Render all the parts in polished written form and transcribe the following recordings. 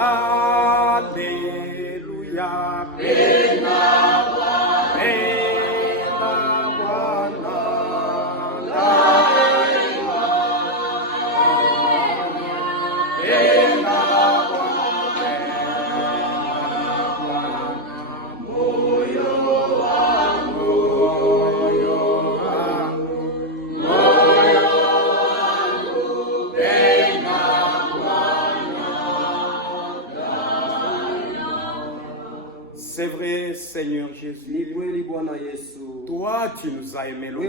Alléluia. Pena C'est vrai, Seigneur Jésus. Toi, tu nous as aimés le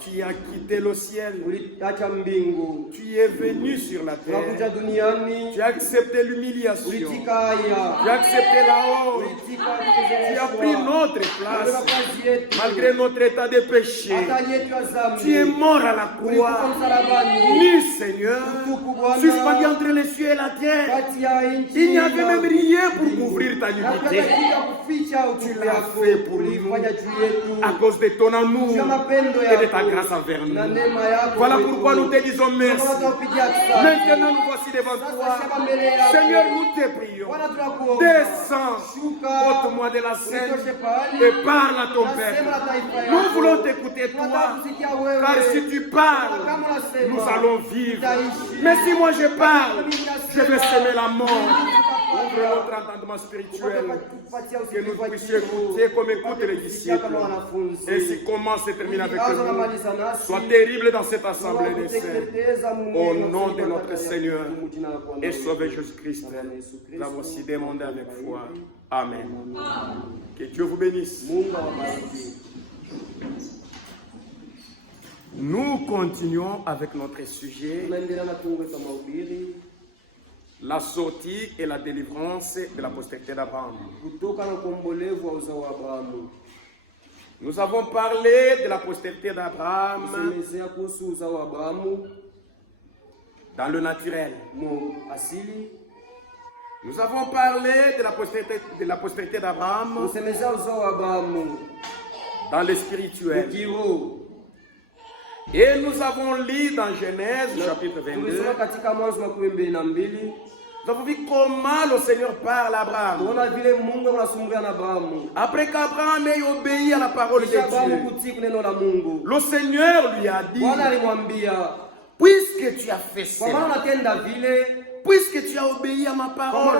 Tu as quitté le ciel. Tu es venu sur la terre. Tu as accepté l'humiliation. Tu as accepté la honte. Tu as pris notre place. Malgré notre état de péché. Tu es mort à la croix. Nu, Seigneur. Suspendu entre les cieux et la terre. Il n'y avait même rien pour couvrir ta nudité. Tu l'as fait pour nous. À cause de ton amour et de ta grâce envers nous. Voilà pourquoi nous te disons merci. Maintenant nous voici devant toi. Seigneur, nous te prions. Descends, ôte-moi de la scène et parle à ton Père. Nous voulons t'écouter toi. Car si tu parles, nous allons vivre. Mais si moi je parle, je vais semer la mort. Ouvre notre entendement spirituel. Que nous puissions écouter comme écoutent les disciples. Et si commence et termine avec nous, sois terrible dans cette assemblée des saints. Au nom de notre Seigneur et Sauveur Jésus-Christ, nous avons aussi demandé avec foi. Amen. Que Dieu vous bénisse. Nous continuons avec notre sujet. La sortie et la délivrance de la postérité d'Abraham. Nous avons parlé de la postérité d'Abraham dans le naturel. Nous avons parlé de la postérité d'Abraham dans le spirituel. Et nous avons lu dans Genèse chapitre 22. Nous avons vu comment le Seigneur parle à Abraham. Après qu'Abraham ait obéi à la parole de Dieu, le Seigneur lui a dit, puisque tu as fait cela, puisque tu as obéi à ma parole,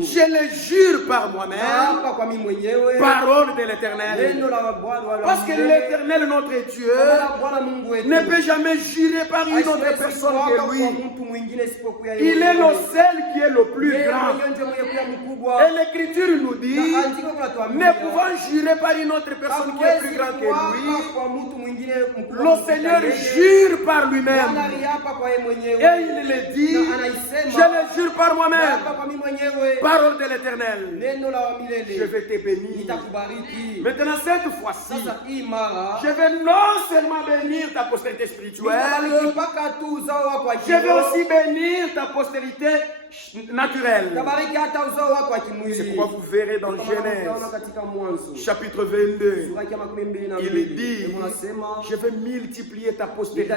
je le jure par moi-même, parole de l'Éternel. Parce que l'Éternel, notre Dieu, ne peut jamais jurer par une autre personne que lui. Il est le seul qui est le plus grand. Et l'Écriture nous dit, ne pouvant jurer par une autre personne qui est plus grande que lui, le Seigneur jure par lui-même. Et il le dit, je le jure par moi-même, parole de l'Éternel, je vais te bénir. Maintenant, cette fois-ci, je vais non seulement bénir ta postérité spirituelle, je vais aussi bénir ta postérité naturelle. C'est pourquoi vous verrez dans Genèse chapitre 22, il dit, je vais multiplier ta postérité.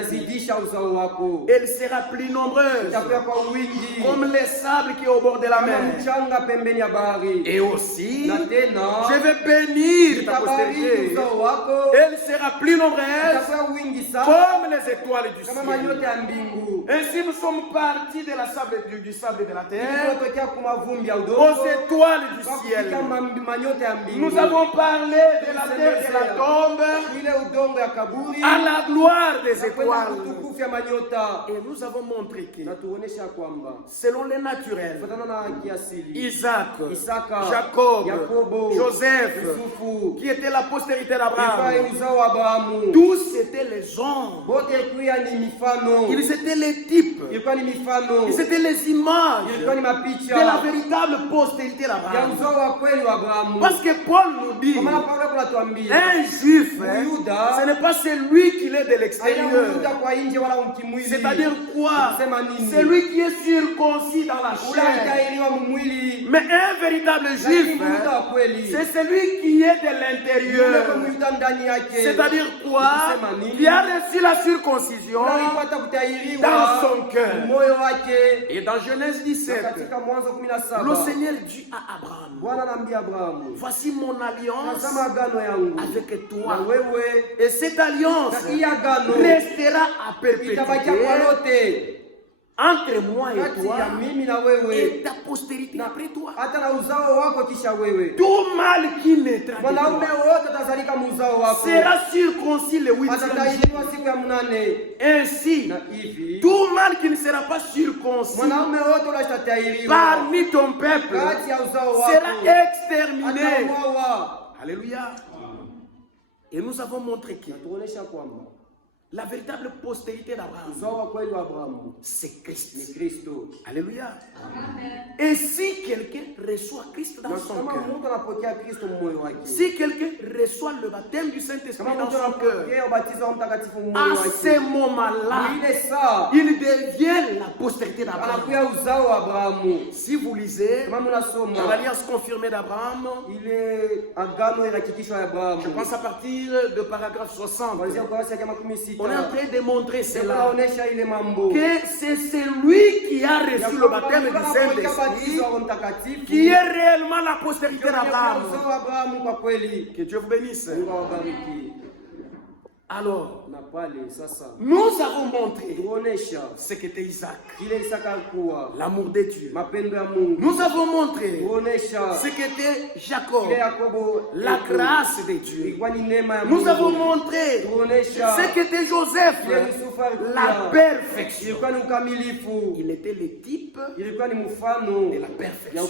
Elle sera plus nombreuse comme les sables qui est au bord de la mer. Et aussi, je vais bénir ta postérité. Elle sera plus nombreuse comme les étoiles du ciel. Ainsi, nous sommes partis de la sable, du sable de la terre aux étoiles du ciel. Nous avons parlé de la terre de la tombe à la gloire des étoiles. Et nous avons montré que selon les naturels, Isaac, Jacob, Joseph, qui étaient la postérité d'Abraham, tous étaient les hommes. Ils étaient les types. Ils étaient les images de la véritable postérité d'Abraham. Parce que Paul nous dit, un juif, ce n'est pas celui qui est de l'extérieur. C'est-à-dire quoi? C'est lui qui est circoncis dans la chair. Mais un véritable juif, c'est celui qui est de l'intérieur. C'est-à-dire quoi? Il a reçu la circoncision dans son cœur. Et dans Genèse 17, le Seigneur dit à Abraham, voici mon alliance avec toi. Et cette alliance restera à perpétuité entre moi et toi et ta postérité après toi. Tout mâle qui naîtra sera circoncis le 8e jour. Ainsi, tout mâle qui ne sera pas circoncis parmi ton peuple sera exterminé. Alléluia. Et nous avons montré que la véritable postérité d'Abraham, c'est Christ. Alléluia. Et si quelqu'un reçoit Christ dans son cœur, si quelqu'un reçoit le baptême du Saint-Esprit dans son cœur, à ce moment-là, il devient la postérité d'Abraham. Si vous lisez l'alliance confirmée d'Abraham, je pense à partir de paragraphe 60, on est en train de montrer cela, que c'est celui qui a reçu le baptême du Saint-Esprit qui est réellement la postérité d'Abraham. Que Dieu vous bénisse. Alors, nous avons montré ce qu'était Isaac, l'amour de Dieu. Nous avons montré ce qu'était Jacob, la grâce de Dieu. Nous avons montré ce qu'était Joseph, la perfection. Il était le type de la perfection.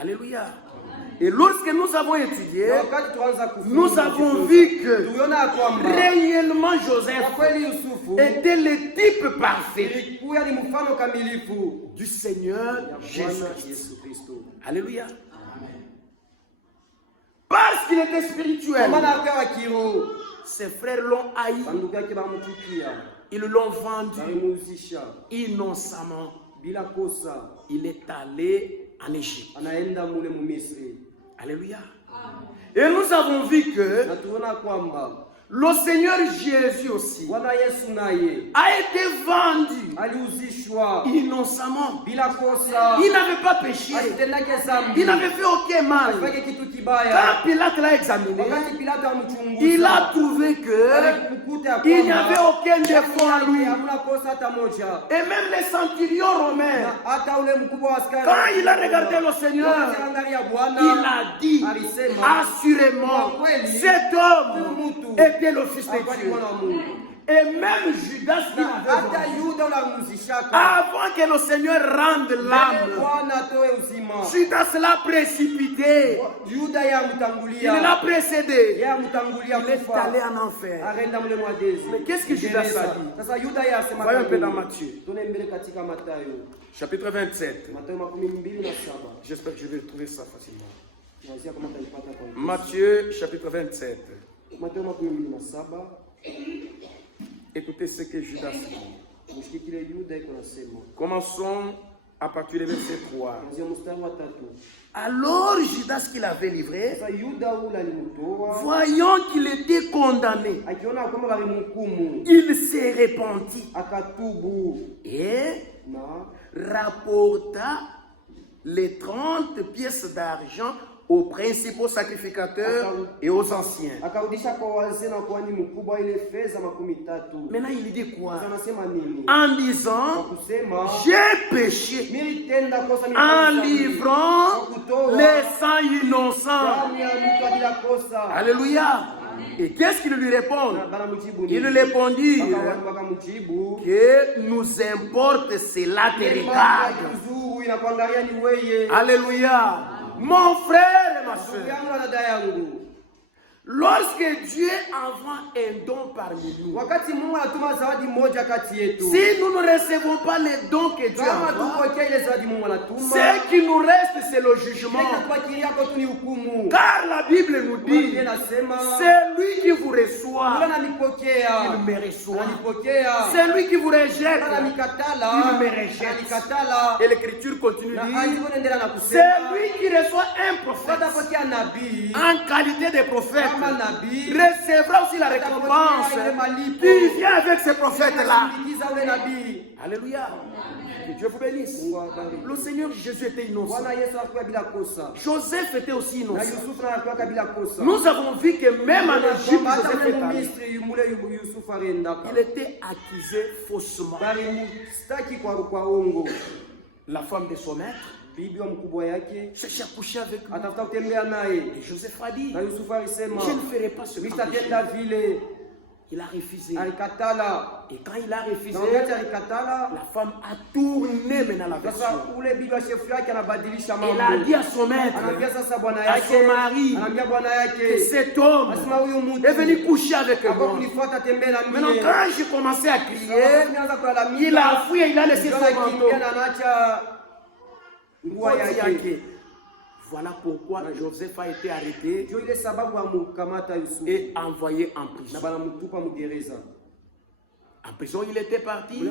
Alléluia. Et lorsque nous avons étudié, nous avons vu que réellement Joseph était le type parfait du Seigneur Jésus-Christ. Alléluia. Parce qu'il était spirituel, ses frères l'ont haï, ils l'ont vendu innocemment. Il est allé en Égypte. Alléluia. Et nous avons vu que le Seigneur Jésus aussi a été vendu innocemment. Il n'avait pas péché. Il n'avait fait aucun mal. Quand Pilate l'a examiné, il a trouvé qu'il n'y avait aucun défaut en lui. Et même les centurions romains, quand il a regardé le Seigneur, il a dit assurément, cet homme était le Fils de Dieu. Et même Judas, avant que le Seigneur rende l'âme, Judas l'a précipité. Il l'a précédé. Il est allé en enfer. Mais qu'est-ce que Judas a dit? Voyons un peu dans Matthieu. Chapitre 27. J'espère que je vais trouver ça facilement. Matthieu, chapitre 27. Écoutez ce que Judas dit. Commençons à partir du verset 3. Alors Judas qui l'avait livré, voyant qu'il était condamné, il s'est repenti et rapporta les 30 pièces d'argent aux principaux sacrificateurs et aux anciens. Maintenant il dit quoi? En disant, j'ai péché en livrant les sangs innocents. Alléluia. Et qu'est-ce qu'il lui répond? Il lui répondit que nous importe cela te regarde. Alléluia. Mon frère et ma soeur, lorsque Dieu envoie un don parmi nous, si nous ne recevons pas les dons que Dieu envoie, ce qui nous reste, c'est le jugement. Car la Bible nous dit, c'est lui qui vous reçoit, il me reçoit. C'est lui qui vous rejette, il me rejette. Et l'Écriture continue de dire, c'est lui qui reçoit un prophète en qualité de prophète. recevra aussi la récompense qui vient avec ces prophètes-là. Alléluia. Que Dieu vous bénisse. Le Seigneur Jésus était innocent. Joseph était aussi innocent. Nous avons vu que même en Égypte, il était accusé faussement. La femme de son maître cherchait à coucher avec lui. Et Joseph a dit, je ne ferai pas ce que il a refusé. Et quand il a refusé, la femme a tourné maintenant la version. Elle a dit à son maître, à son mari, que cet homme est venu coucher avec moi. Maintenant, quand j'ai commencé à crier, il a fui et il a laissé son manteau. Voilà pourquoi Joseph a été arrêté et envoyé en prison. En prison, il était parti.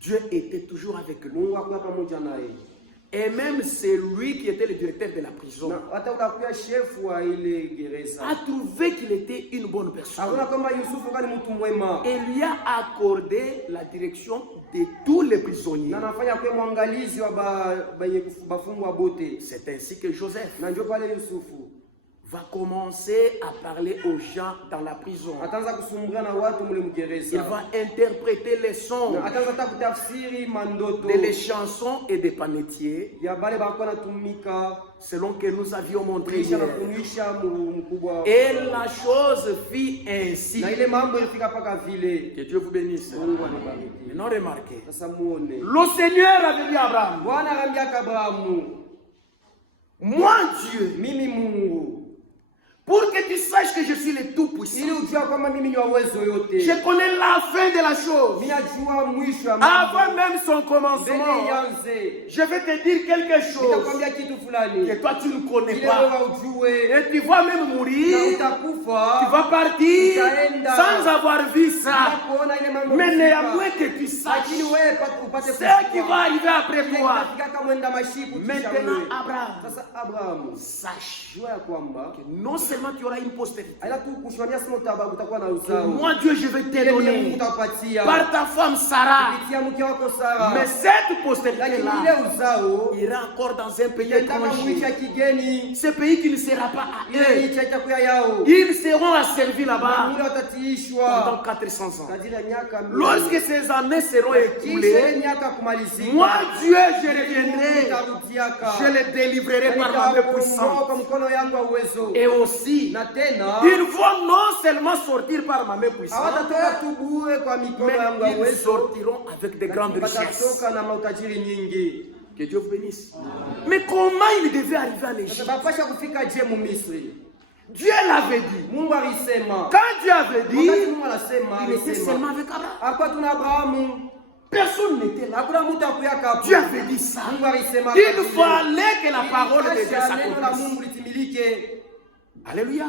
Dieu était toujours avec lui. Et même c'est lui qui était le directeur de la prison a trouvé qu'il était une bonne personne et lui a accordé la direction de tous les prisonniers. C'est ainsi que Joseph va commencer à parler aux gens dans la prison. Il va interpréter les sons, les chansons et des panetiers selon que nous avions montré hier. Et la chose fit ainsi. Que Dieu vous bénisse. Maintenant remarquez, le Seigneur avait dit à Abraham, moi Dieu, pour que tu saches que je suis le Tout-Puissant. Je connais la fin de la chose. Avant même son commencement, je vais te dire quelque chose que toi tu ne connais pas. Et tu vas même mourir. Tu vas partir sans avoir vu ça. Mais néanmoins que tu saches ce qui va arriver après toi. Maintenant, Abraham, sache que non seulement tu auras une postérité, moi Dieu je vais te donner par ta femme Sarah, mais cette postérité là ira encore dans un pays étranger, ce pays qui ne sera pas à eux. Ils seront asservis là-bas pendant 400 ans. Lorsque ces années seront écoulées, moi Dieu je reviendrai, je les délivrerai par ma main puissante. Et aussi ils vont non seulement sortir par ma main puissante, mais ils sortiront avec de grandes richesses. Que Dieu vous bénisse. Mais comment il devait arriver en Égypte? Dieu l'avait dit. Quand Dieu avait dit, il était seulement avec Abraham. Personne n'était là. Dieu avait dit ça. Il fallait que la parole de Dieu s'accomplisse. Alléluia.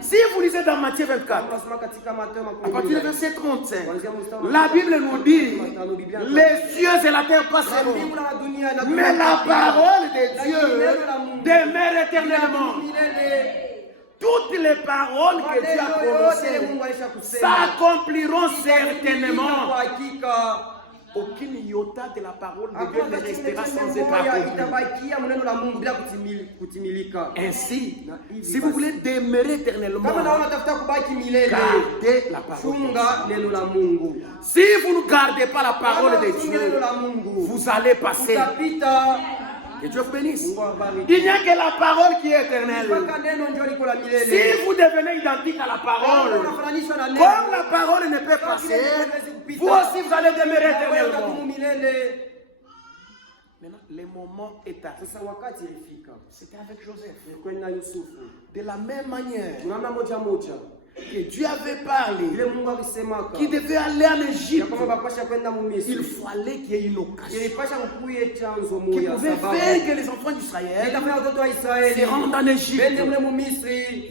Si vous lisez dans Matthieu 24, à partir du verset 35, la Bible nous dit, les cieux et la terre passeront, mais la parole de Dieu demeure éternellement. Toutes les paroles que Dieu a prononcées s'accompliront certainement. Aucune iota de la parole de Dieu ne restera sans être accomplie. Ainsi, si vous voulez demeurer éternellement, gardez la parole. Si vous ne gardez pas la parole de Dieu, vous allez passer. Que Dieu vous bénisse. Il n'y a que la parole qui est éternelle. Si vous devenez identique à la parole, comme la parole ne peut passer, vous aussi vous allez demeurer éternellement. Maintenant, le moment est arrivé. C'était avec Joseph. De la même manière, que Dieu avait parlé, qui devait aller en Égypte, il fallait qu'il y ait une occasion qui pouvait faire que les enfants d'Israël se rendent en Égypte.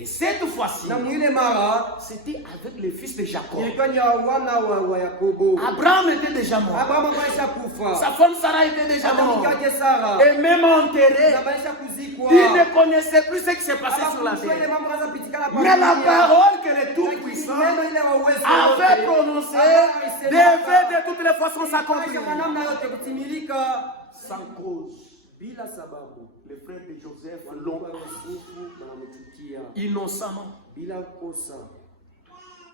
Et cette fois-ci, c'était avec les fils de Jacob. Abraham était déjà mort. Sa femme Sarah était déjà morte. Et même enterré, il ne connaissait plus ce qui s'est passé sur la terre. Mais la parole que le Tout-Puissant avait prononcée devait de toutes les façons s'accomplir. Sans cause, les frères de Joseph l'ont innocemment.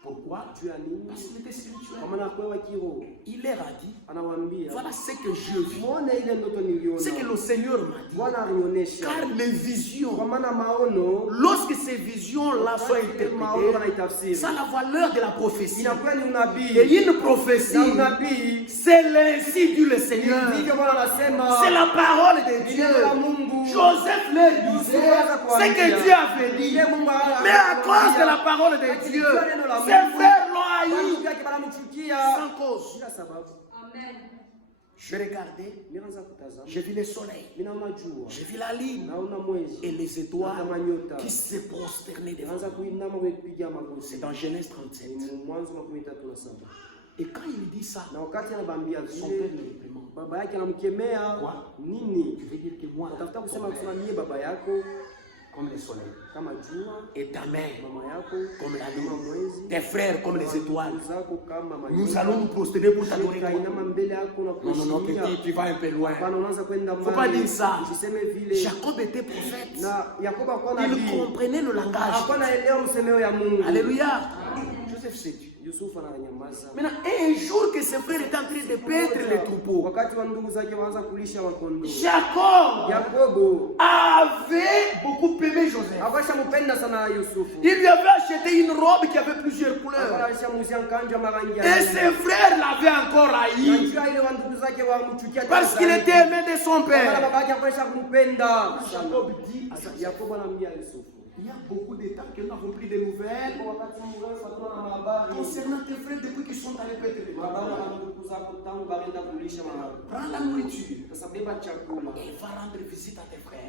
Pourquoi? Parce qu'il était spirituel. Il leur a dit, voilà ce que je vis. C'est que le Seigneur m'a dit. Car les visions, lorsque ces visions-là sont interprétées, ça a la valeur de la prophétie. Et une prophétie, c'est l'ainsi dit le Seigneur. C'est la parole de Dieu. Joseph leur disait ce que Dieu avait dit. Mais à cause de la parole de Dieu, ses frères l'ont haï sans cause. Amen. Je regardais, j'ai vu le soleil, j'ai vu la lune et les étoiles qui se prosternaient devant. C'est dans Genèse 37. Et quand il dit ça, son père le réprimande. Quoi? Tu veux dire que moi, comme le soleil, et ta mère comme la lune, tes frères comme les étoiles, nous allons nous prosterner pour t'adorer. Non, petit, tu vas un peu loin. Il ne faut pas dire ça. Jacob était prophète. Il comprenait le langage. Alléluia. Joseph sait Dieu. Maintenant, un jour que ses frères étaient en train de paître les troupeaux, Jacob avait beaucoup aimé Joseph. Il lui avait acheté une robe qui avait plusieurs couleurs. Et ses frères l'avaient encore haï parce qu'il était aimé de son père. Jacob dit à Joseph, il y a beaucoup de temps que nous n'avons pris de nouvelles concernant tes frères depuis qu'ils sont allés paître les troupeaux. Prends la nourriture et va rendre visite à tes frères.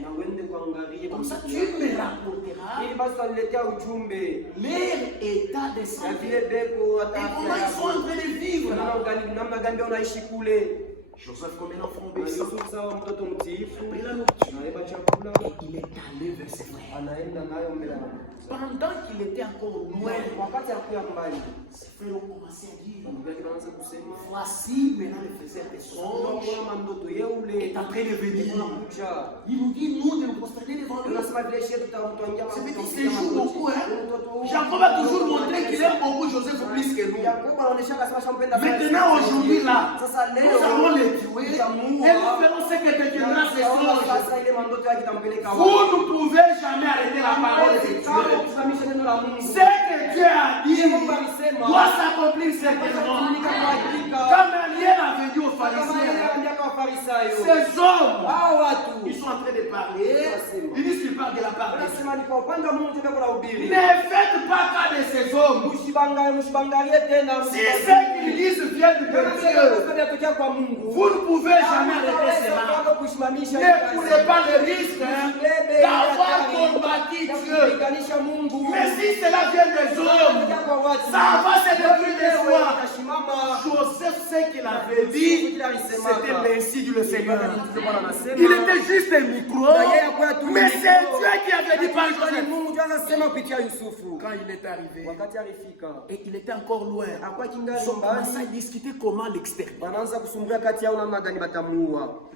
Comme ça, tu me rapporteras leur état de santé et comment ils sont en train de vivre. Joseph, comme un enfant obéissant, a pris la nourriture et il est allé vers ses frères. Pendant qu'il était encore loin, ses frères ont commencé à dire, voici maintenant le faiseur des songes est en train de venir. Il nous dit, nous, de nous prosterner devant lui. C'est petit, c'est joue beaucoup. Jacob a toujours montré qu'il aime beaucoup Joseph plus que nous. Maintenant, aujourd'hui, là, nous allons les tuer et nous verrons ce que deviendra ces songes. Vous ne pouvez jamais arrêter la parole de Dieu. Ce que Dieu a dit doit s'accomplir certainement. Comme rien n'avait dit aux pharisiens, ces hommes, ils sont en train de parler, ils disent qu'ils parlent de la part de Dieu. Ne faites pas cas de ces hommes. Si ce qu'ils disent vient de Dieu, vous ne pouvez jamais arrêter cela. Ne prenez pas le risque d'avoir combattu Dieu. Mais si cela vient des hommes, ça va se détruire des rois. Joseph, ce qu'il avait dit, c'était l'ainsi du Seigneur. Il était juste un micro, mais c'est Dieu qui avait dit par Joseph. Quand il est arrivé, et il était encore loin, ils ont commencé à discuter comment l'exterminer.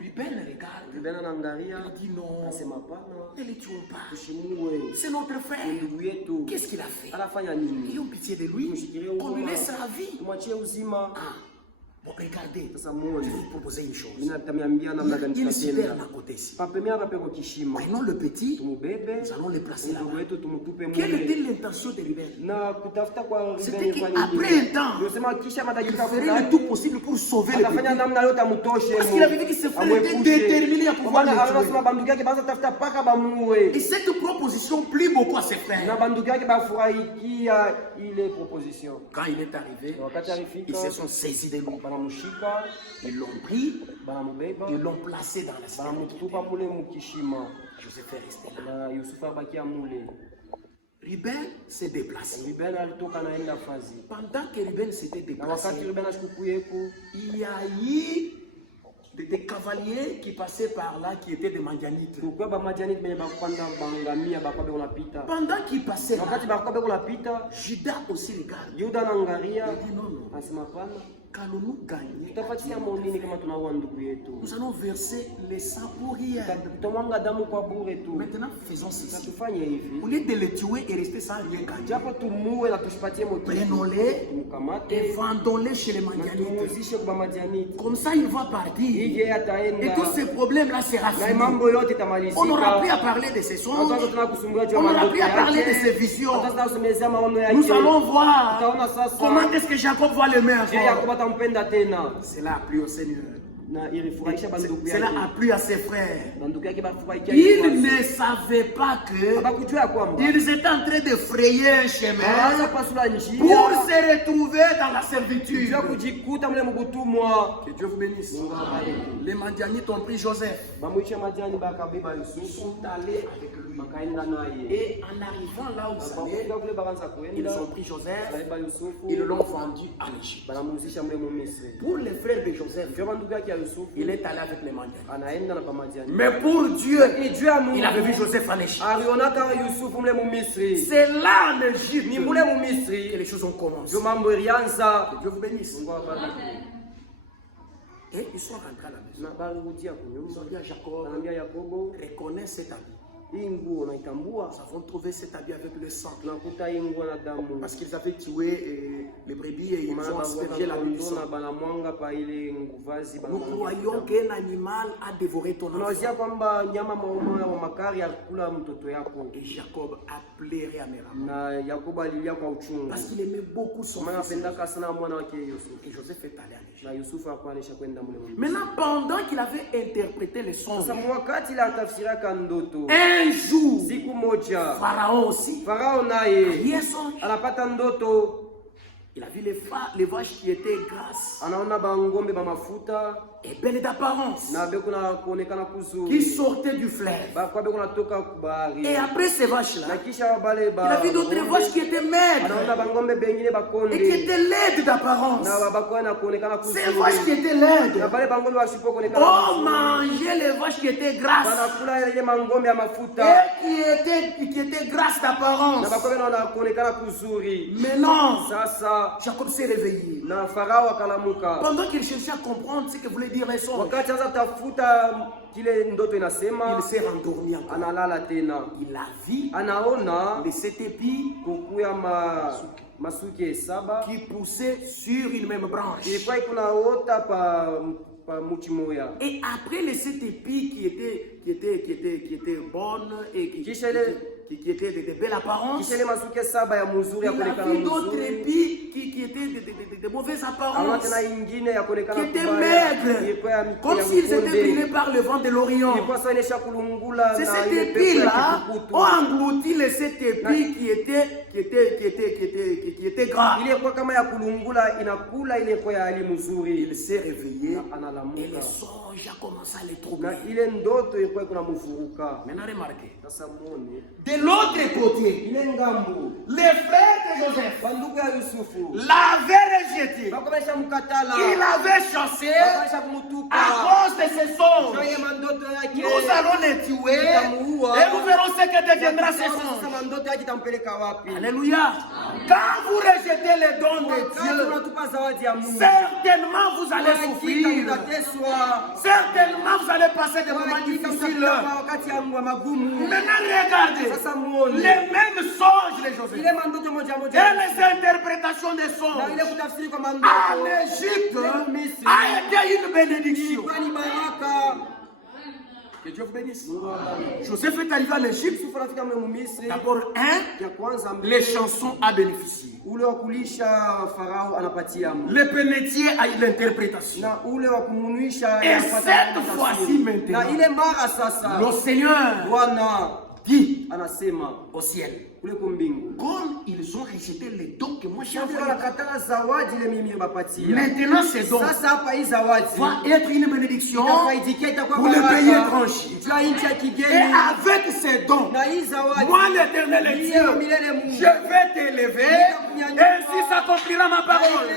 Ruben regarde, il dit non, ne le tuons pas. C'est notre frère. Qu'est-ce qu'il a fait? Ayons pitié de lui, qu'on lui laisse la vie. Bon, regardez, Sasa je muone. vais vous proposer une chose. Mimi natamiambia namna gani Il est super tutatenda. à côté ici. Papemea kapeko kishima. Prenons le petit, Tumubebe. nous allons le placer Ndugu là-bas. wetu tumutupe Quelle mule. était l'intention de Ruben? Na kutafuta kwa C'était Ruben kwa qu'après un temps, Yosema kisha il madakika ferait fulani. le tout possible pour sauver le Atafanya petit. namna yote amutoshe. Parce qu'il avait dit que ses frères étaient déterminés à pouvoir le tuer. Anasema bandugu yake baza tafuta paka bamuue. Et cette proposition plie beaucoup à ses Na frères. bandugu yake bafurahikia ile proposition. Quand il est arrivé, Wakati ils alifika se sont saisis de lui. banamushika, Ils l'ont pris, banamubeba, ils l'ont placé dans la citerne. banamutupa mule mukishima. Joseph est resté là. Na Yusufu abakia mule. Ruben s'est déplacé. Ruben alitoka naenda fazi. Pendant que Ruben s'était Na wakati déplacé, Ruben ashikukuyeko, il y a eu des cavaliers qui passaient par là, qui étaient des Madianites. kulikuwa bamajani benye bakupanda bangamia bakwa beko napita. Pendant qu'ils passaient Na wakati là, bakwa beko napita, Judas aussi regarde. Yuda anaangalia, Il dit non, non, anasema pana, qu'allons-nous gagner? tutapatia monini kama tunaua ndugu yetu. Nous allons verser les sangs pour rien. Tutamwanga damu kwa bure tu. Maintenant, faisons Na ceci. tufanye hivi. Au lieu de les tuer et rester sans rien gagner, Japo tumuue na tushipatie moto. prenons-les Tumukamate et vendons-les chez les na Madianites. tumuuzishe kwa Madiani. Comme ça, il va partir. Ije Et ataenda. tous ces problèmes-là sera Na fini. mambo yote On n'aura plus à itamalizika. parler de ses songes. Hata tunakusumbua juu ya On n'aura mandoto plus à parler de yake. ses visions. Hata tunakusemezea maono yake. Nous allons voir Tutaona sasa comment est-ce que Jacob va le mettre. je Yakobo atampenda tena. Cela a plu au Seigneur. Na ilifurahisha bandugu Cela yake. a plu à ses frères. Bandugu yake bafurahikia. Ils ne savaient pas que Abakujua kwamba ils étaient en train de frayer un anaanza chemin pasula njia pour se retrouver dans la servitude. ya kujikuta mle mkutumwa. Que Dieu vous bénisse. Les Madianites ont pris Joseph. Bamwisha majani bakabeba Ils Yusufu sont allés avec lui. bakaenda naye. Et en arrivant là où ils allaient, Bakafika kule bakaanza ils kuenda. ont pris Joseph. Bakabeba Yusufu. Ils l'ont vendu en Égypte. Banamuuzisha mle mu Misri. Pour les frères de Joseph, Ndio bandugu yake ya Yusufu il est allé avec les Madianites. anaenda na pamajani. Mais pour Dieu, Lakini juu ya Mungu il avait vu Joseph en Égypte. alionaka Yusufu mle mu Misri. C'est là en Égypte Ni mule mu que Misri les choses ont commencé. ndio mambo ilianza. Que Dieu vous bénisse. Mungu awabariki. Et ils sont rentrés à la maison. Na balirudia Ils kunyumba. ont dit à Jacob, Anaambia Yakobo, reconnais cet habit. hii nguo unaitambua? Nous avons trouvé cet habit avec le sang. Tunakuta hii nguo na damu. Parce qu'ils avaient tué les brebis et ils ont aspergé la nuit du sang. banamwanga pa ile nguvazi. Nous croyons qu'un animal a dévoré ton Tunawazia enfant. kwamba nyama mauma wa makari alikula mtoto yako. Et Jacob a pleuré amèrement. Na Yakobo alilia kwa uchungu. Parce qu'il aimait beaucoup son Maana fils. anapendaka sana mwana wake Yusufu. Et Joseph est allé en Égypte. Na Yusufu akaonesha kwenda mule mule. Maintenant, pendant qu'il avait interprété les songes, Sasa wakati la tafsiraka ndoto. un jour, Siku moja Pharaon aussi, Farao naye il a songe. anapata ndoto. Il a vu les vaches qui étaient grasses Anaona bangombe ba mafuta et belles d'apparence, na beko na kuonekana qui kuzuri. sortaient du fleuve. Bakwa beko natoka kubahari. Et après ces Na vaches-là, kisha bale ba il a vu d'autres vaches qui étaient maigres anaona bangombe bengine bakonde et qui étaient laides d'apparence. na bakwa na kuonekana Ces vaches qui kuzuri. étaient Na laides, bale bangombe basipo kuonekana oh, kuzuri. manger les vaches qui étaient grasses Banakula ile mangombe ya et mafuta qui étaient grasses d'apparence. na bakwa na kuonekana kuzuri. Maintenant, Sasa Jacob s'est réveillé. na Farao akalamuka. Pendant qu'il cherchait à comprendre ce que voulait dire les songes, Wakati sasa tafuta kile ndoto inasema, il s'est rendormi encore. analala tena. Il a vu Anaona les 7 épis kukuya masuke saba qui poussaient sur une même branche. ilikuwa ikunaota pa muchi moya. Et après les 7 épis qui étaient bonnes et qui étaient de belle apparence, Kisha ile masuke saba ya mzuri ya il a kuonekana vu d'autres mzuri. épis qui étaient de mauvaises Anaona apparences, tena ingine ya kuonekana qui étaient kubaya. maigres, Ilikuwa ya comme ya s'ils étaient mkonde. brûlés par le vent de l'Orient. Ilikuwa sasa inaisha kulungula C'est na cet ile pepo épi-là ya kipukutu. ont englouti les 7 épis qui étaient gras. Ile kwa kama ya kulungula inakula ile kwa ya hali mzuri. Il s'est réveillé Na analamuka. et les songes a commencé à les Na troubler. ile ndoto ilikuwa kuna mfuruka. Maintenant remarquez, Sasa muone de l'autre côté, ile ngambo les frères de Joseph bandugu ya Yusufu l'avaient rejeté. bakomesha mkatala Il avait chassé bakomesha à kumutupa cause de ces songes, nous allons les tuer et nous verrons ce que deviendra ces songes. Alléluia. Quand vous rejetez les dons de Dieu, certainement vous allez souffrir. Certainement vous allez passer des moments difficiles. Maintenant regardez, les mêmes songes de Joseph et les interprétations des songes en Égypte a été une bénédiction. Que Dieu vous bénisse. Joseph est arrivé en Égypte. D'abord, les chansons a bénéficié. Le pénétier a eu l'interprétation. Et cette fois-ci maintenant, le Seigneur dit au ciel, comme ils ont rejeté les dons que moi j'ai envoyés, maintenant ces dons vont être une bénédiction pour le pays étranger. Et avec ces dons, moi l'Éternel est Dieu, je vais t'élever, et ainsi s'accomplira ma parole.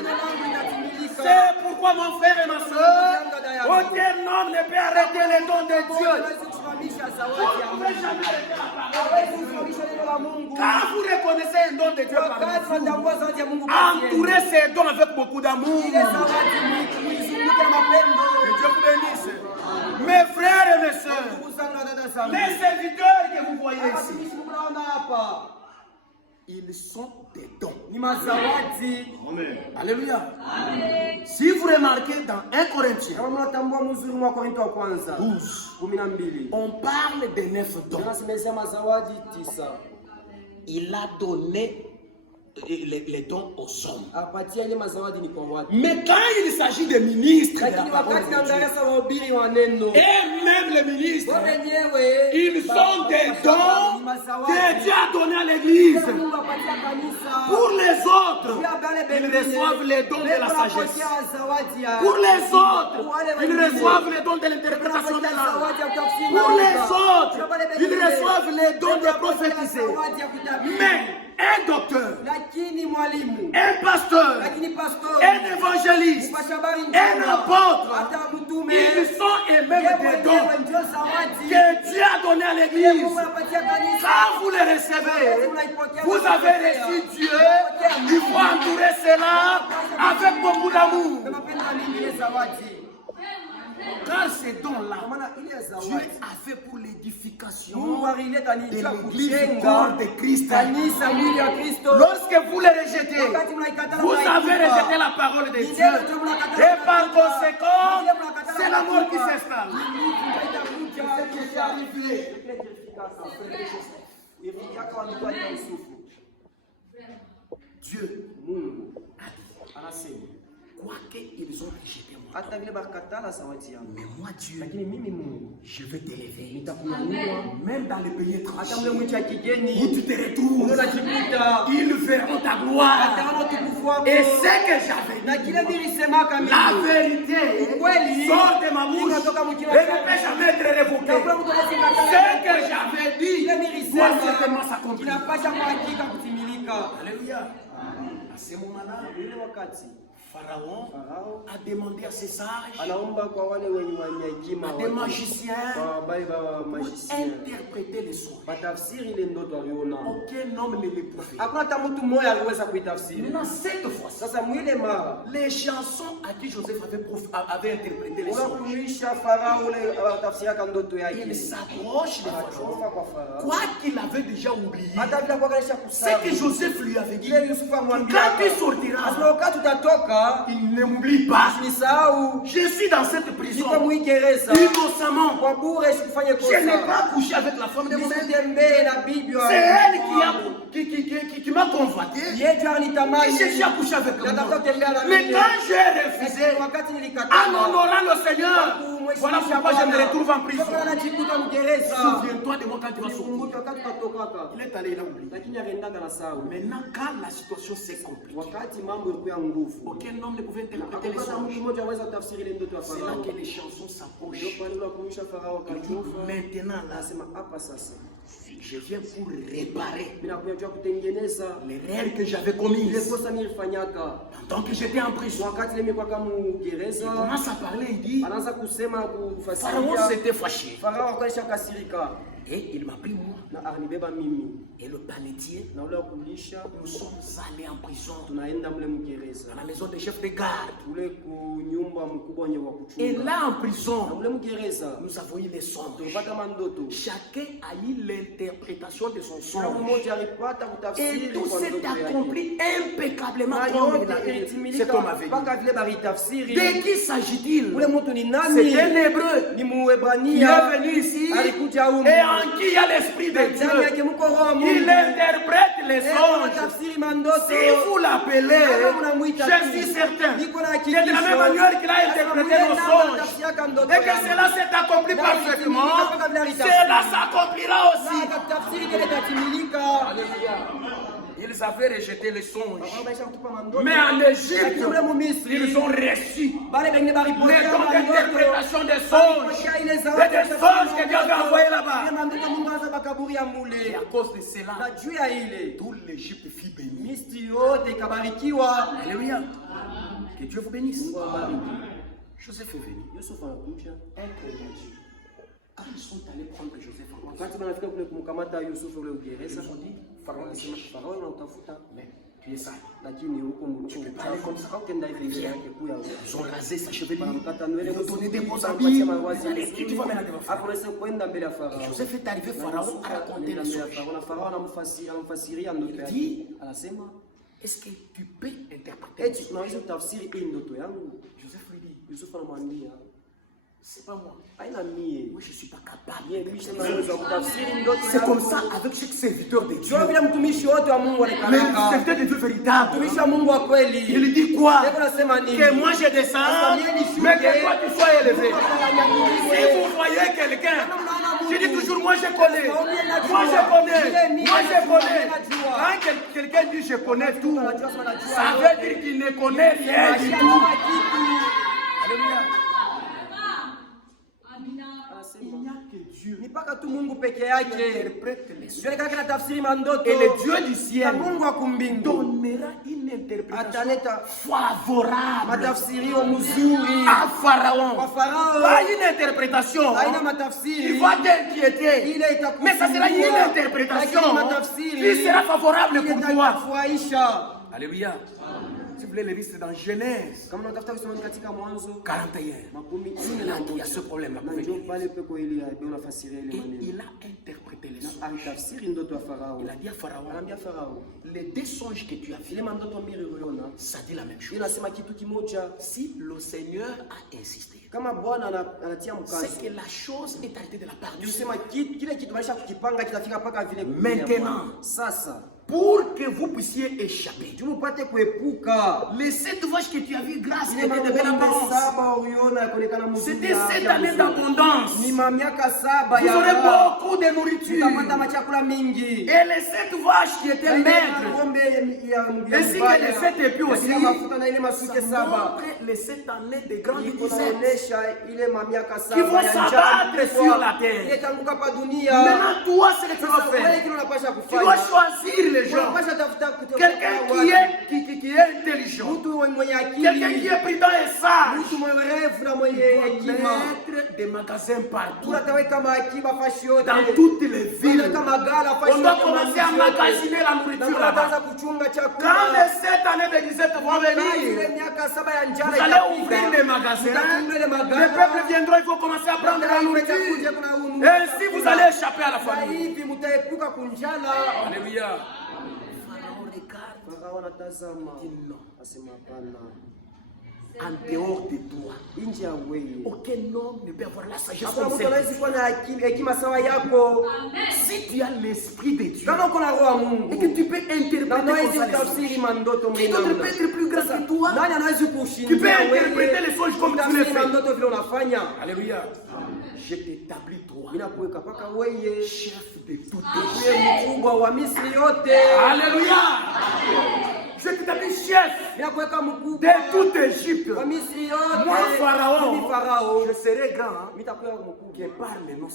C'est pourquoi mon frère et ma soeur, aucun homme ne peut arrêter les dons de Dieu. Vous ne pouvez jamais arrêter la parole. Quand vous reconnaissez un don de Dieu par vous, entourez ces dons avec beaucoup d'amour. Que Dieu vous bénisse. Mes frères et mes soeurs, les serviteurs que vous voyez ici, ils sont des dons. Amen. Alléluia. Amen. Si vous remarquez dans 1 Corinthiens 12, on parle des 9 dons. Il a donné les dons aux hommes. Mais quand il s'agit des ministres, et même les ministres, ils sont des dons que Dieu a donnés à l'église. Pour les autres, ils reçoivent les dons de la sagesse. Pour les autres, ils reçoivent les dons de l'interprétation de l'âme. Pour les autres, ils reçoivent les dons de prophétiser. Mais un docteur, un pasteur, un évangéliste, un apôtre, ils sont eux-mêmes des dons que Dieu a donnés à l'église. Quand vous les recevez, vous avez reçu Dieu. Il faut entourer cela avec beaucoup d'amour. Car ces dons-là, Dieu a fait pour l'édification de l'église corps de Christ. Lorsque vous les rejetez, vous avez rejeté la parole de Dieu. Et par conséquent, c'est la mort qui s'installe. Dieu a dit, quoi qu'ils ont rejeté moi, mais moi Dieu, je vais t'élever. Même dans les pays étrangers où tu te retrouves, ils verront ta gloire. Et ce que j'avais dit, la vérité sort de ma bouche et ne peut jamais être révoquée. Ce que j'avais dit doit certainement s'accomplir. Alléluia. À ce moment-là, Pharaon a demandé à ses sages, à des magiciens, pour interpréter les songes. Aucun homme ne les pouvait. Maintenant, cette fois, les chansons à qui Joseph avait interprété les songes, il s'approche de Pharaon. Quoi qu'il avait déjà oublié, ce que Joseph lui avait dit, quand il sortira, il ne m'oublie pas. Je suis dans cette prison innocemment. Je n'ai pas couché avec la femme de mon ami. C'est elle qui m'a convoité. Qui cherchait à coucher avec moi. Mais quand j'ai refusé, en honorant le Seigneur, voilà pourquoi je me retrouve en prison. Souviens-toi de moi quand tu vas sortir. Il est allé, il a oublié. Maintenant, quand la situation s'est compliquée, aucun homme ne pouvait interpréter les songes. C'est là que les chansons s'approchent. Maintenant là, Je viens pour réparer les rêves que j'avais commis. Tant que j'étais en prison, il commence à parler, il dit, Pharaon s'était fâché. Et il m'a pris moi. Et le panetier, nous sommes allés en prison dans la maison des chefs de garde. Et là en prison, nous avons eu les songes. Chacun a eu l'interprétation de son songe. Et tout s'est accompli impeccablement comme cet homme avait dit. De qui s'agit-il? C'est un hébreu qui est venu ici et en qui il y a l'esprit de Dieu. Il interprète les songes. Si vous l'appelez, je suis certain que de la même manière qu'il a interprété nos songes et que cela s'est accompli parfaitement, cela s'accomplira aussi. Ils avaient rejeté les songes. Mais en Égypte, ils ont reçu les dons d'interprétation des songes. Et des songes que Dieu a envoyés là-bas. Et à cause de cela, tout l'Égypte fut béni. Alléluia. Que Dieu vous bénisse. Joseph est venu. Quand ils sont allés prendre Joseph en prison, ils ont dit, mais tu es sale. Tu peux pas aller comme ça. Ils ont rasé sa chevelure. Ils ont donné des beaux habits. Tu vas mettre devant Pharaon. Et Joseph est arrivé, Pharaon a raconté la songe. Il dit, est-ce que tu peux interpréter? Joseph lui dit, c'est pas moi. Moi, je ne suis pas capable. C'est comme ça avec chaque serviteur de Dieu. Mais le serviteur de Dieu véritable, il dit quoi? Que moi je descends, mais que toi tu sois élevé. Si vous voyez quelqu'un, je dis toujours moi je connais. Moi je connais. Moi je connais. Quand quelqu'un dit je connais tout, ça veut dire qu'il ne connaît rien du tout. Alléluia. Il n'y a que Dieu qui interprète les songes. Et le Dieu du ciel donnera une interprétation favorable à Pharaon. Pas une interprétation qui va t'inquiéter, mais ça sera une interprétation qui sera favorable pour toi. Alléluia. Si vous voulez les listes dans Genèse 41, il y a ce problème-là. Et il a interprété les songes. Il a dit à Pharaon, les deux songes que tu as fait, ça dit la même chose. Si le Seigneur a insisté, c'est que la chose est arrêtée de la part du Seigneur. Maintenant, pour que vous puissiez échapper, les 7 vaches que tu as vues grâce à Dieu de l'abondance, c'était 7 années d'abondance. Vous aurez beaucoup de nourriture. Et les 7 vaches qui étaient maigres, ainsi que les 7 épis aussi, ça montre les 7 années de grande disette qui vont s'abattre sur la terre. Maintenant, toi, ce que tu vas faire, tu dois choisir les gens. Quelqu'un qui est intelligent, quelqu'un qui est prudent et sage, il doit mettre des magasins partout, dans toutes les villes. On doit commencer à magasiner la nourriture là-bas. Quand les 7 années de disette vont venir, vous allez ouvrir les magasins, les peuples viendront, il faut commencer à prendre la nourriture. Et ainsi vous allez échapper à la famille. Alléluia. Pharaon regarde. En dehors de toi, aucun homme ne peut avoir la sagesse comme ça. Si tu as l'esprit de Dieu et que tu peux interpréter qui d'autre peut être plus grand que toi? Tu peux interpréter les songes comme tu le fais. Alléluia. Je t'établis toi chef de tout Égypte. Alléluia. Je t'établis chef de toute Égypte. Moi, Pharaon, je serai grand, que par le nom.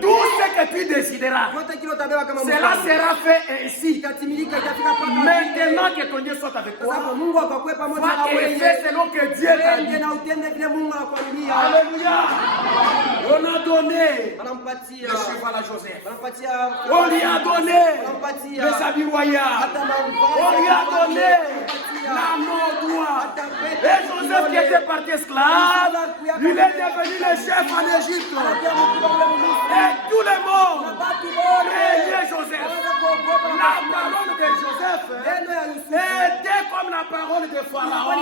Tout ce que tu décideras, cela sera fait ainsi. Maintenant que ton Dieu soit avec toi, va et fais selon que Dieu t'a dit. Alléluia. On a donné le cheval à Joseph. On lui a donné les habits royaux. On lui a donné la main au doigt. Et Joseph qui était parti esclave, il est devenu le chef en Égypte. Et tout le monde craignait Joseph. La parole de Joseph était comme la parole de Pharaon.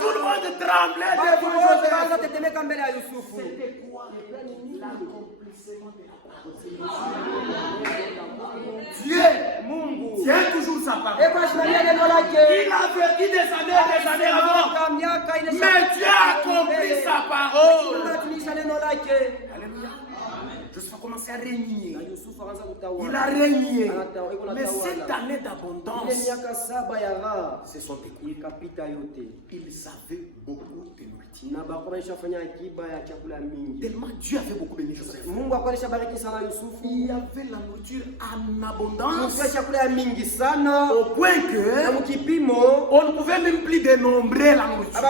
Tout le monde tremblait devant Joseph. C'était quoi l'accomplissement de la parole? Dieu tient toujours sa parole. Il avait dit des années avant. Mais Dieu a accompli sa parole. Alléluia. Joseph a commencé à régner. Il a régné. Mais cette année d'abondance, c'est son écoute. Il savait beaucoup de nourriture. Tellement Dieu avait beaucoup béni Joseph. Il y avait la nourriture en abondance. Au point que on ne pouvait même plus dénombrer la nourriture.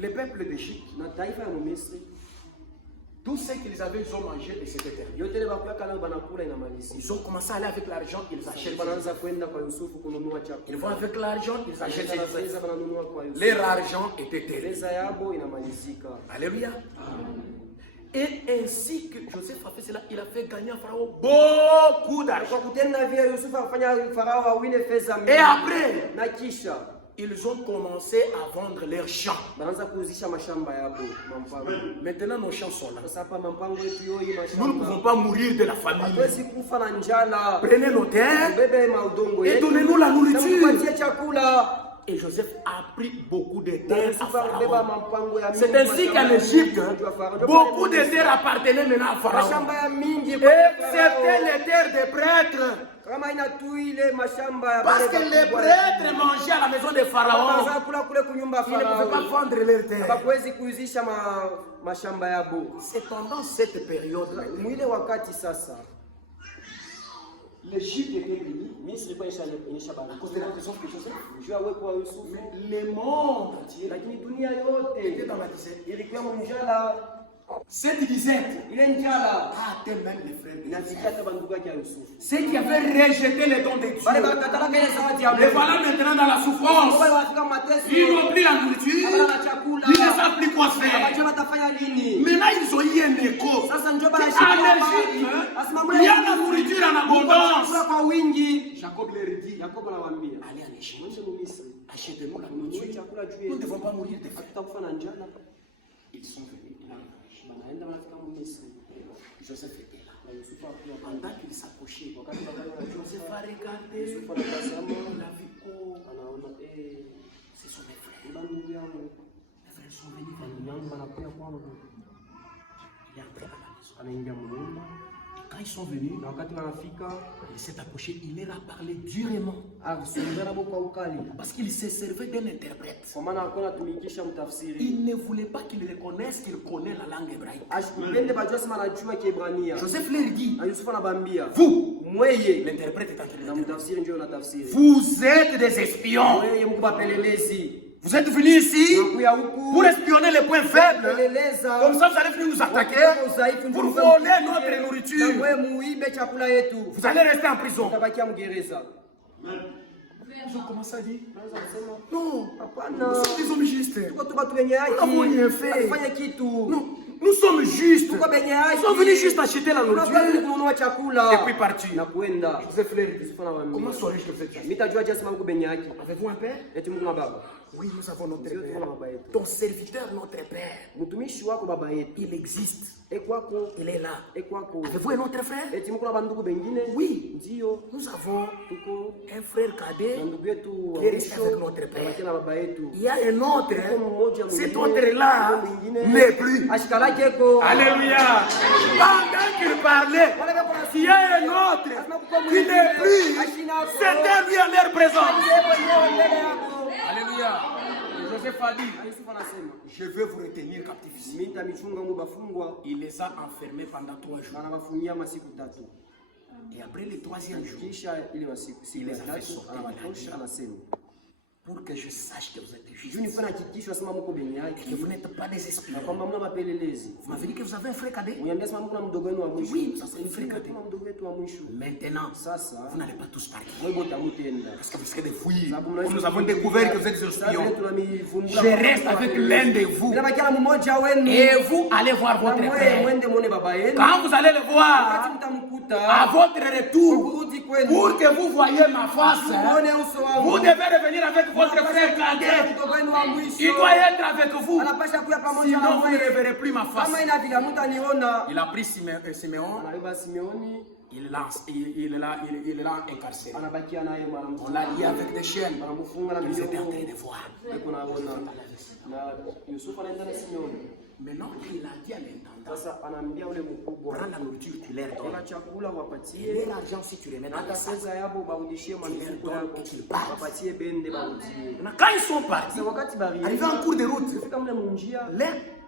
Le peuple d'Égypte, tout ce qu'ils avaient, ils ont mangé et c'était terminé. Ils ont commencé à aller avec l'argent, ils achètent. Ils vont avec l'argent, ils achètent. Leur argent était terminé. Alléluia. Et ainsi que Joseph a fait cela, il a fait gagner à Pharaon beaucoup d'argent. Et après, ils ont commencé à vendre leurs champs. Maintenant, nos champs sont là. Nous ne pouvons pas mourir de la famine. Prenez nos terres et donnez-nous la nourriture. Et Joseph a pris beaucoup de terres à Pharaon. C'est ainsi qu'en Égypte, beaucoup de terres appartenaient maintenant à Pharaon. Excepté les terres des prêtres. Parce que les prêtres mangeaient à la maison de Pharaon. Ils ne pouvaient pas vendre leurs terres. C'est pendant cette période l'Égypte était bénie à cause de la présence de Joseph. Mais le monde entier était dans la disette. Cette disette a atteint même les frères. Ceux qui avaient rejeté les dons de Dieu, les voilà maintenant dans la souffrance. Ils n'ont plus la nourriture. Ils ne savent plus quoi faire. Maintenant ils ont eu un écho. En Égypte, il y a la nourriture en abondance. Jacob leur dit, allez en Égypte, achetez-nous la nourriture. Nous ne devons pas mourir de faim. Ils sont venus. Joseph était là. Pendant qu'il s'approchait, Joseph a regardé. Il a vu, ce sont mes frères. Mes frères sont venus. Il est entré à la maison. Quand ils sont venus, il s'est approché, il leur a parlé durement. Parce qu'il se servait d'un interprète. Il ne voulait pas qu'il reconnaisse qu'il connaît la langue hébraïque. Joseph leur dit, vous, l'interprète est en train de dire, vous êtes des espions. Vous êtes venus ici pour espionner les points faibles. Comme ça, vous allez venir nous attaquer pour voler notre nourriture. Vous allez rester en prison. Ils ont commencé à dire, non, nous sommes des hommes justes. Nous n'avons rien fait. Non, nous sommes justes. Ils sont venus juste acheter la nourriture et puis partir. Joseph leur dit, comment saurais-je que vous êtes juste? Avez-vous un père? Oui, nous avons notre Père. Ton serviteur, notre Père. Il existe. Il est là. Avez-vous un autre frère? Oui. Nous avons un frère cadet qui est resté avec notre Père. Il y a un autre. Cet autre-là n'est plus. Alléluia. Pendant qu'il parlait, il y a un autre qui n'est plus. C'était lui en leur présence. Alléluia. Joseph a dit, je vais vous retenir captifs. Il les a enfermés pendant 3 jours. Et après le 3e jour, il les a fait sortir. Pour que je sache que vous êtes juste. Que vous n'êtes pas des esprits. Vous m'avez dit que vous avez un frère cadet? Oui, ça c'est un frère cadet. Maintenant, vous n'allez pas tous partir. Parce que vous serez des fouilles. Comme nous avons découvert que vous êtes des espions. Je reste avec l'un de vous. Et vous allez voir votre frère. Quand vous allez le voir, à votre retour, pour que vous voyez ma face, vous devez revenir avec votre frère cadet. Il doit être avec vous. Sinon vous ne verrez plus ma face. Il a pris Siméon. Il l'a incarcéré. On l'a lié avec des chaînes. Ils étaient en train de voir. Maintenant, il a dit à l'intendant, prends la nourriture, tu leur donnes. Et l'argent, si tu remets dans la salle, tu leur donnes et qu'ils partent. Quand ils sont partis, arrivés en cours de route,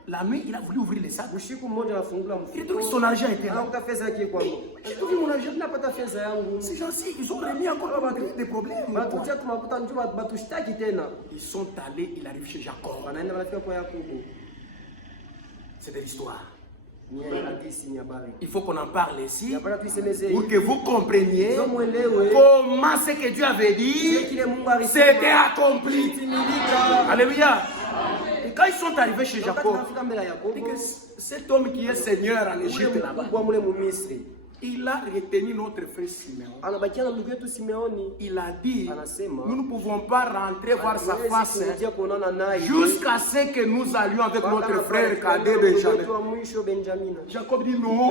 la nuit, il a voulu ouvrir les sacs. Il trouve que son argent était là. J'ai trouvé mon argent. Ces gens-ci, ils ont remis encore des problèmes. Ils sont allés, il arrive chez Jacob. C'est de l'histoire. Il faut qu'on en parle ici pour que vous compreniez comment ce que Dieu avait dit s'était accompli. Alléluia. Et quand ils sont arrivés chez Jacob, cet homme qui est seigneur en Égypte là-bas, il a retenu notre frère Siméon. Il a dit, nous ne pouvons pas rentrer voir sa face jusqu'à ce que nous allions avec notre frère cadet Benjamin. Jacob dit non,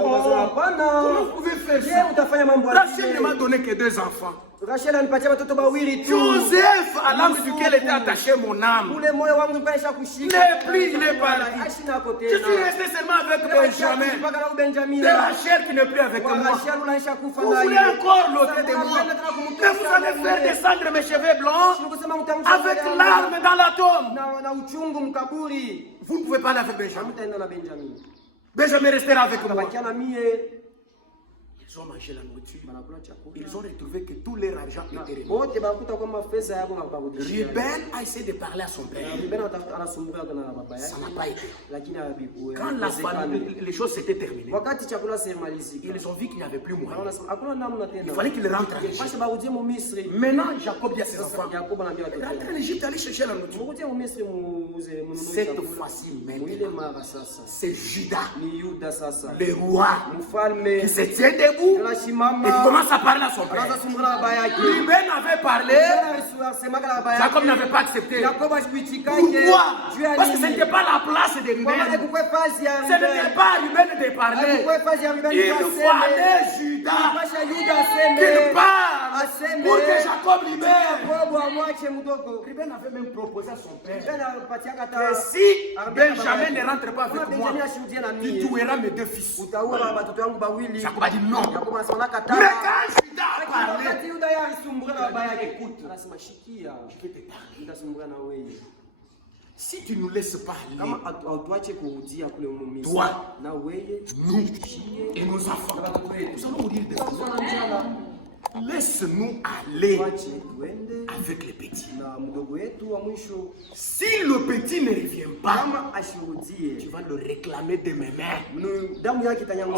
comment vous pouvez faire ça? Rachel ne m'a donné que 2 enfants. Joseph, à l'âme duquel était attaché mon âme, n'est plus, il est parti. Je suis resté seulement avec Benjamin. C'est Rachel qui n'est plus avec moi. Vous voulez encore l'ôter de moi? Mais vous allez faire descendre mes cheveux blancs avec l'arme dans la tombe. Vous ne pouvez pas aller avec Benjamin. Benjamin restera avec moi. Ils ont mangé la nourriture. Ils ont retrouvé que tout leur argent était remis. Ruben a essayé de parler à son père. Ça n'a pas été. Quand les choses s'étaient terminées, ils ont vu qu'il n'y avait plus moyen. Il fallait qu'il rentre en Égypte. Maintenant, Jacob dit à ses enfants, rentrez en Égypte, allez chercher la nourriture. Cette fois-ci même, c'est Judas, le roi, qui se tient debout. Et il commence à parler à son père. Ruben avait parlé, Jacob n'avait pas accepté. Pourquoi? Parce que ce n'était pas la place de Ruben. Ce n'était pas à Ruben de parler. Il fallait Judas qu'il parle pour que Jacob libère. Ruben avait même proposé à son père que si Benjamin ne rentre pas avec moi, tu tueras mes 2 fils. Jacob a dit non. Mais quand Judas a parlé, écoute, je vais te parler. Si tu ne nous laisses pas aller, toi, nous et nos enfants, nous allons mourir de faim. Laisse-nous aller avec les petits. Si le petit ne revient pas, tu vas le réclamer de mes mains.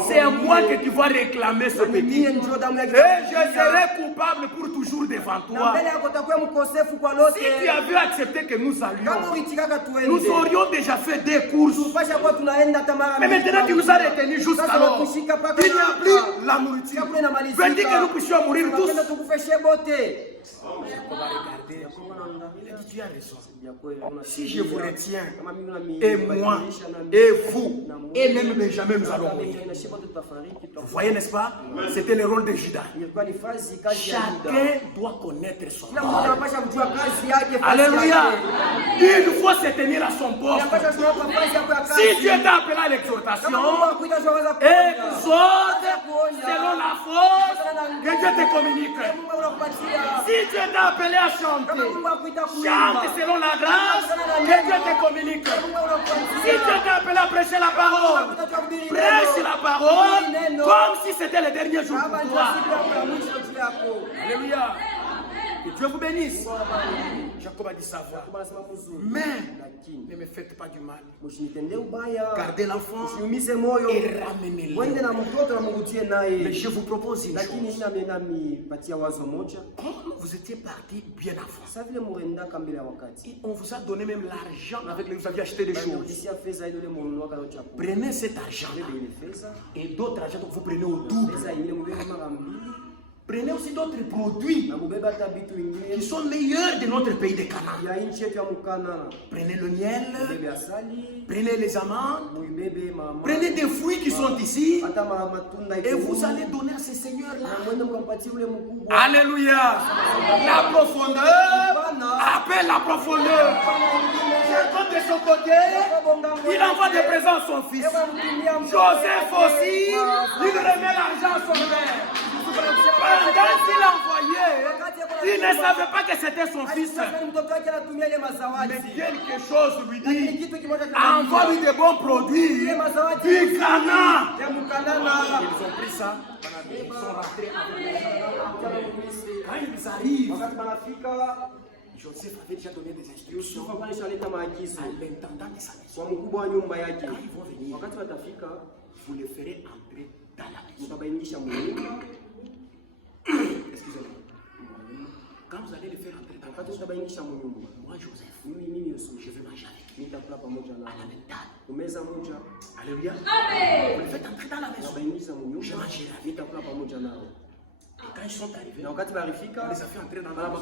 C'est à moi que tu vas réclamer ce petit. Et je serai coupable pour toujours devant toi. Si tu avais accepté que nous allions, nous aurions déjà fait des courses. Mais maintenant tu nous as retenus jusqu'alors. Il n'y a plus la nourriture. Veux-dire que nous puissions mourir tous. Il a dit, tu as raison. Si je vous retiens, et moi, et vous, et même Benjamin, nous allons mourir. Vous voyez, n'est-ce pas? C'était le rôle de Judas. Chacun doit connaître son rôle. Alléluia. Il faut se tenir à son poste. Si Dieu t'a appelé à l'exhortation, exhorte selon la force que Dieu te communique. Si Dieu t'a appelé à chanter, chante selon la grâce que Dieu te communique. Si Dieu t'a appelé à prêcher la parole, prêche la parole comme si c'était le dernier jour pour toi. Alléluia. Que Dieu vous bénisse. Jacob a dit savoir. Mais ne me faites pas du mal. Gardez l'enfant et ramenez-le. Mais je vous propose une chose. Vous étiez parti bien avant. Et on vous a donné même l'argent avec lequel vous aviez acheté des choses. Prenez cet argent et d'autres argent que vous prenez au double. Prenez aussi d'autres produits qui sont meilleurs de notre pays de Canaan. Prenez le miel, prenez les amandes, prenez des fruits qui sont ici et vous allez donner à ces seigneurs-là. Alléluia. La profondeur appelle la profondeur. De son côté, il envoie des présents à son fils. Joseph aussi, il remet l'argent à son père. Pendant qu'il envoyait, il ne savait pas que c'était son fils. Mais quelque chose lui dit, envoie-lui des bons produits du Ghana. Ils ont pris ça, ils sont rentrés quand ils arrivent, Joseph avait déjà donné des instructions à l'intendant de sa maison. Quand ils vont venir, vous les ferez entrer dans la maison. Excusez-moi. Quand vous allez les faire entrer dans la maison, moi Joseph, je vais manger avec lui à la même table. Alléluia. Vous les faites entrer dans la maison. Je mangerai avec lui. Et quand ils sont arrivés, on les a fait entrer dans la maison.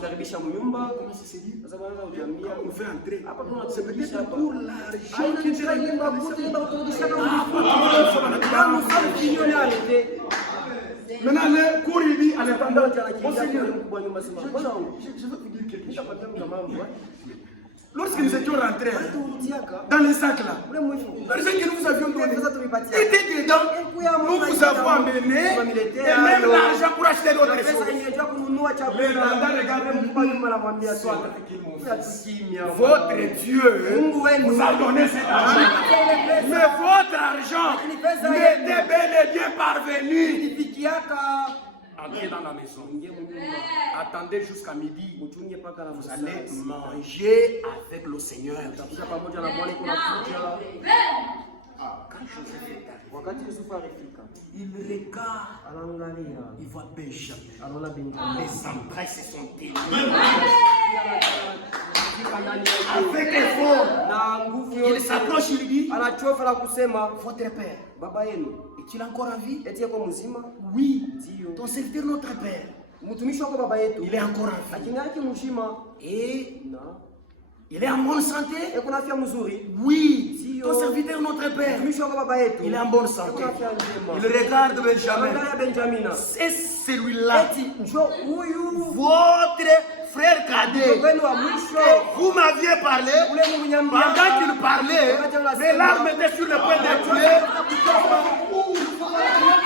Comment ça s'est dit? On fait entrer. C'est peut-être pour l'argent qui maintenant, le cours il dit à l'intendant, je veux vous dire quelque chose. Lorsque nous étions rentrés dans les sacs là, l'argent que nous avions donné était dedans. Nous vous avons amené et même l'argent pour acheter d'autres choses. L'intendant regarde, soit votre Dieu vous a donné cet argent. Mais votre argent n'était bel et bien parvenu. Entrez dans la maison. Attendez jusqu'à midi. Vous allez manger avec le Seigneur. Quand Joseph arrive, il regarde, il voit Benjamin. Les entrailles se sont déliées. Avec effort, il s'approche, il dit, votre père, est-il encore en vie? Oui, ton serviteur, notre père, il est encore en vie. Et il est en bonne santé? Oui, ton serviteur, notre père, il est en bonne santé. Il regarde Benjamin. C'est celui-là, votre frère cadet. Vous m'aviez parlé, pendant qu'il parlait, mes larmes étaient sur le point de tuer.